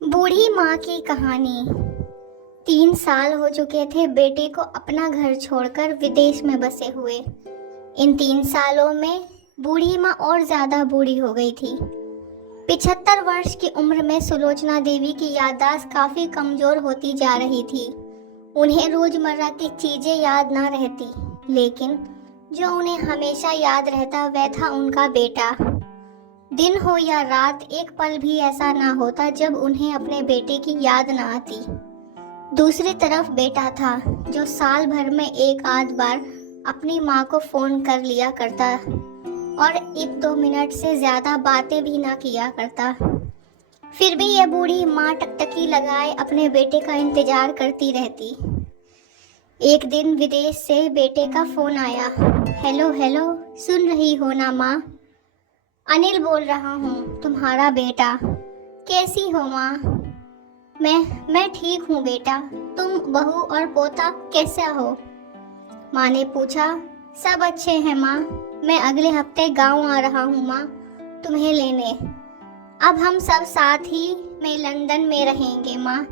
बूढ़ी माँ की कहानी। 3 साल हो चुके थे बेटे को अपना घर छोड़कर विदेश में बसे हुए। इन 3 सालों में बूढ़ी माँ और ज्यादा बूढ़ी हो गई थी। 75 वर्ष की उम्र में सुलोचना देवी की याददाश्त काफी कमजोर होती जा रही थी। उन्हें रोजमर्रा की चीजें याद ना रहती, लेकिन जो उन्हें हमेशा याद रहता वह था उनका बेटा। दिन हो या रात, एक पल भी ऐसा ना होता जब उन्हें अपने बेटे की याद ना आती। दूसरी तरफ बेटा था जो साल भर में एक आध बार अपनी माँ को फोन कर लिया करता और 1-2 मिनट से ज्यादा बातें भी ना किया करता। फिर भी यह बूढ़ी माँ टकटकी लगाए अपने बेटे का इंतजार करती रहती। एक दिन विदेश से बेटे का फोन आया। हेलो हेलो, सुन रही हो ना माँ? अनिल बोल रहा हूँ, तुम्हारा बेटा। कैसी हो माँ? मैं ठीक हूँ बेटा। तुम, बहू और पोता कैसे हो? माँ ने पूछा। सब अच्छे हैं माँ। मैं अगले हफ्ते गांव आ रहा हूँ माँ, तुम्हें लेने। अब हम सब साथ ही में लंदन में रहेंगे माँ।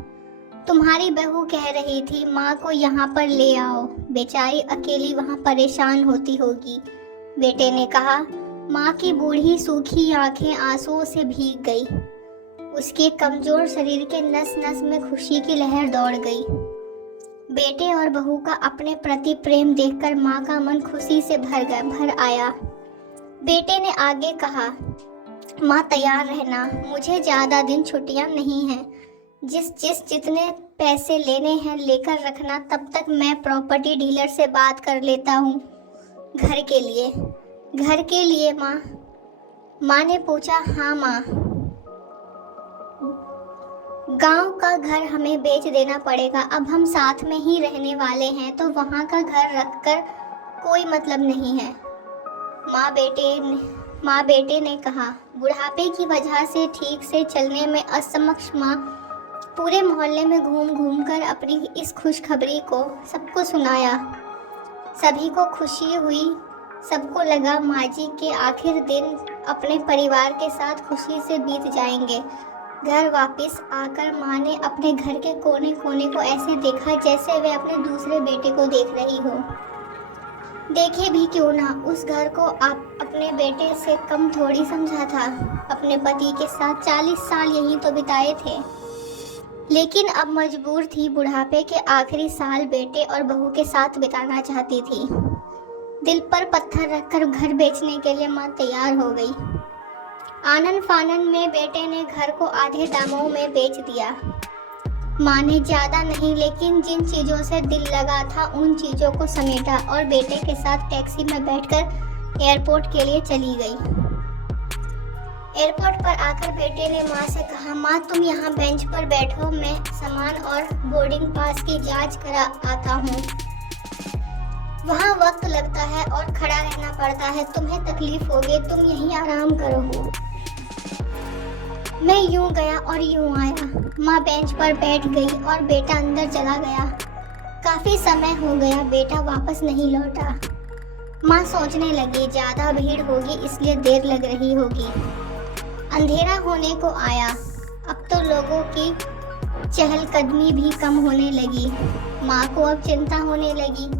तुम्हारी बहू कह रही थी माँ को यहाँ पर ले आओ, बेचारी अकेली वहाँ परेशान होती होगी। बेटे ने कहा। माँ की बूढ़ी सूखी आंखें आंसुओं से भीग गई। उसके कमजोर शरीर के नस नस में खुशी की लहर दौड़ गई। बेटे और बहू का अपने प्रति प्रेम देखकर माँ का मन खुशी से भर आया। बेटे ने आगे कहा, माँ तैयार रहना, मुझे ज्यादा दिन छुट्टियां नहीं हैं। जितने पैसे लेने हैं लेकर रखना, तब तक मैं प्रॉपर्टी डीलर से बात कर लेता हूँ। घर के लिए माँ? माँ ने पूछा। हाँ माँ, गांव का घर हमें बेच देना पड़ेगा। अब हम साथ में ही रहने वाले हैं तो वहाँ का घर रखकर कोई मतलब नहीं है। माँ बेटे ने कहा। बुढ़ापे की वजह से ठीक से चलने में असमक्ष माँ पूरे मोहल्ले में घूम घूम कर अपनी इस खुशखबरी को सबको सुनाया। सभी को खुशी हुई। सबको लगा माँ जी के आखिर दिन अपने परिवार के साथ खुशी से बीत जाएंगे। घर वापस आकर माँ ने अपने घर के कोने कोने को ऐसे देखा जैसे वे अपने दूसरे बेटे को देख रही हो। देखे भी क्यों ना, उस घर को आप अपने बेटे से कम थोड़ी समझा था। अपने पति के साथ 40 साल यहीं तो बिताए थे, लेकिन अब मजबूर थी बुढ़ापे के आखिरी साल बेटे और बहू के साथ बिताना चाहती थी। दिल पर पत्थर रखकर घर बेचने के लिए माँ तैयार हो गई। आनन फानन में बेटे ने घर को आधे दामों में बेच दिया। माँ ने ज्यादा नहीं, लेकिन जिन चीजों से दिल लगा था उन चीजों को समेटा और बेटे के साथ टैक्सी में बैठकर एयरपोर्ट के लिए चली गई। एयरपोर्ट पर आकर बेटे ने माँ से कहा, माँ तुम यहाँ बेंच पर बैठो, मैं सामान और बोर्डिंग पास की जांच करा आता हूँ। वहाँ वक्त लगता है और खड़ा रहना पड़ता है, तुम्हें तकलीफ होगी, तुम यहीं आराम करो। मैं यूं गया और यूं आया। माँ बेंच पर बैठ गई और बेटा अंदर चला गया। काफी समय हो गया, बेटा वापस नहीं लौटा। माँ सोचने लगी ज्यादा भीड़ होगी इसलिए देर लग रही होगी। अंधेरा होने को आया। अब तो लोगों की चहलकदमी भी कम होने लगी। माँ को अब चिंता होने लगी।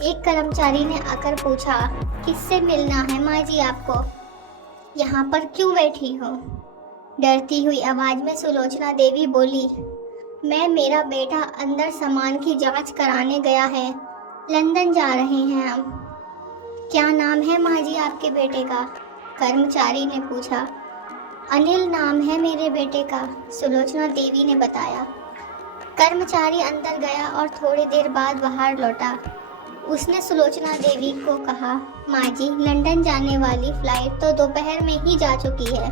एक कर्मचारी ने आकर पूछा, किससे मिलना है माँ जी आपको? यहाँ पर क्यों बैठी हो? डरती हुई आवाज में सुलोचना देवी बोली, मेरा बेटा अंदर सामान की जांच कराने गया है, लंदन जा रहे हैं हम। क्या नाम है माँ जी आपके बेटे का? कर्मचारी ने पूछा। अनिल नाम है मेरे बेटे का, सुलोचना देवी ने बताया। कर्मचारी अंदर गया और थोड़ी देर बाद बाहर लौटा। उसने सुलोचना देवी को कहा, माँ जी लंदन जाने वाली फ्लाइट तो दोपहर में ही जा चुकी है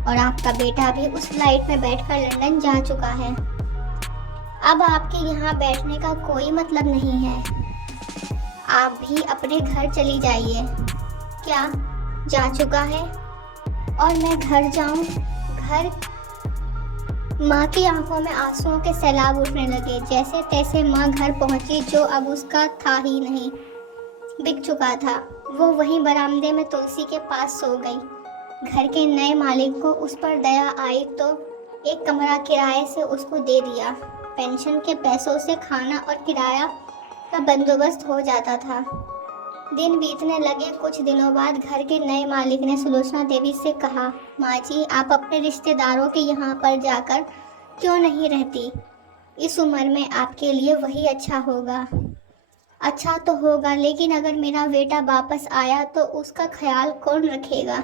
और आपका बेटा भी उस फ्लाइट में बैठकर लंदन जा चुका है। अब आपके यहाँ बैठने का कोई मतलब नहीं है। आप भी अपने घर चली जाइए। क्या जा चुका है और मैं घर जाऊं? घर? माँ की आंखों में आंसुओं के सैलाब उठने लगे। जैसे तैसे माँ घर पहुंची, जो अब उसका था ही नहीं, बिक चुका था। वो वहीं बरामदे में तुलसी के पास सो गई। घर के नए मालिक को उस पर दया आई तो एक कमरा किराए से उसको दे दिया। पेंशन के पैसों से खाना और किराया का बंदोबस्त हो जाता था। दिन बीतने लगे। कुछ दिनों बाद घर के नए मालिक ने सुलोचना देवी से कहा, माँ जी, आप अपने रिश्तेदारों के यहाँ पर जाकर क्यों नहीं रहती? इस उम्र में आपके लिए वही अच्छा होगा। अच्छा तो होगा, लेकिन अगर मेरा बेटा वापस आया तो उसका ख्याल कौन रखेगा?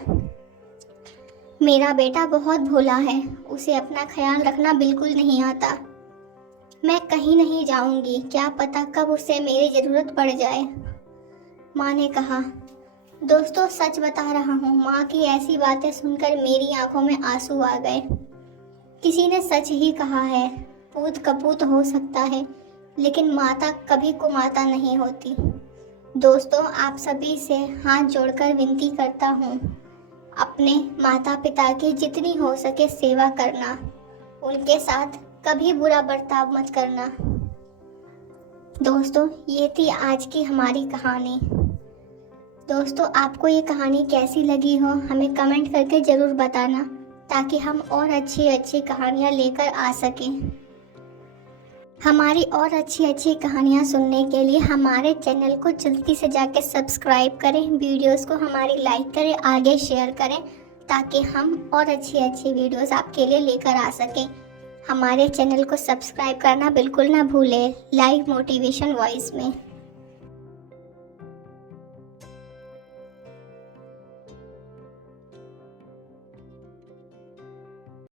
मेरा बेटा बहुत भोला है, उसे अपना ख्याल रखना बिल्कुल नहीं आता। मैं कहीं नहीं जाऊंगी, क्या पता कब उसे मेरी ज़रूरत पड़ जाए। माँ ने कहा। दोस्तों, सच बता रहा हूँ, माँ की ऐसी बातें सुनकर मेरी आंखों में आंसू आ गए। किसी ने सच ही कहा है, पूत कपूत हो सकता है, लेकिन माता कभी कुमाता नहीं होती। दोस्तों, आप सभी से हाथ जोड़कर विनती करता हूँ, अपने माता पिता की जितनी हो सके सेवा करना, उनके साथ कभी बुरा बर्ताव मत करना। दोस्तों, ये थी आज की हमारी कहानी। दोस्तों, आपको ये कहानी कैसी लगी हो हमें कमेंट करके ज़रूर बताना, ताकि हम और अच्छी अच्छी कहानियाँ लेकर आ सकें। हमारी और अच्छी अच्छी कहानियाँ सुनने के लिए हमारे चैनल को जल्दी से जाकर सब्सक्राइब करें, वीडियोस को हमारी लाइक करें, आगे शेयर करें, ताकि हम और अच्छी अच्छी वीडियोस आपके लिए लेकर आ सकें। हमारे चैनल को सब्सक्राइब करना बिल्कुल ना भूलें, लाइव मोटिवेशन वॉइस में।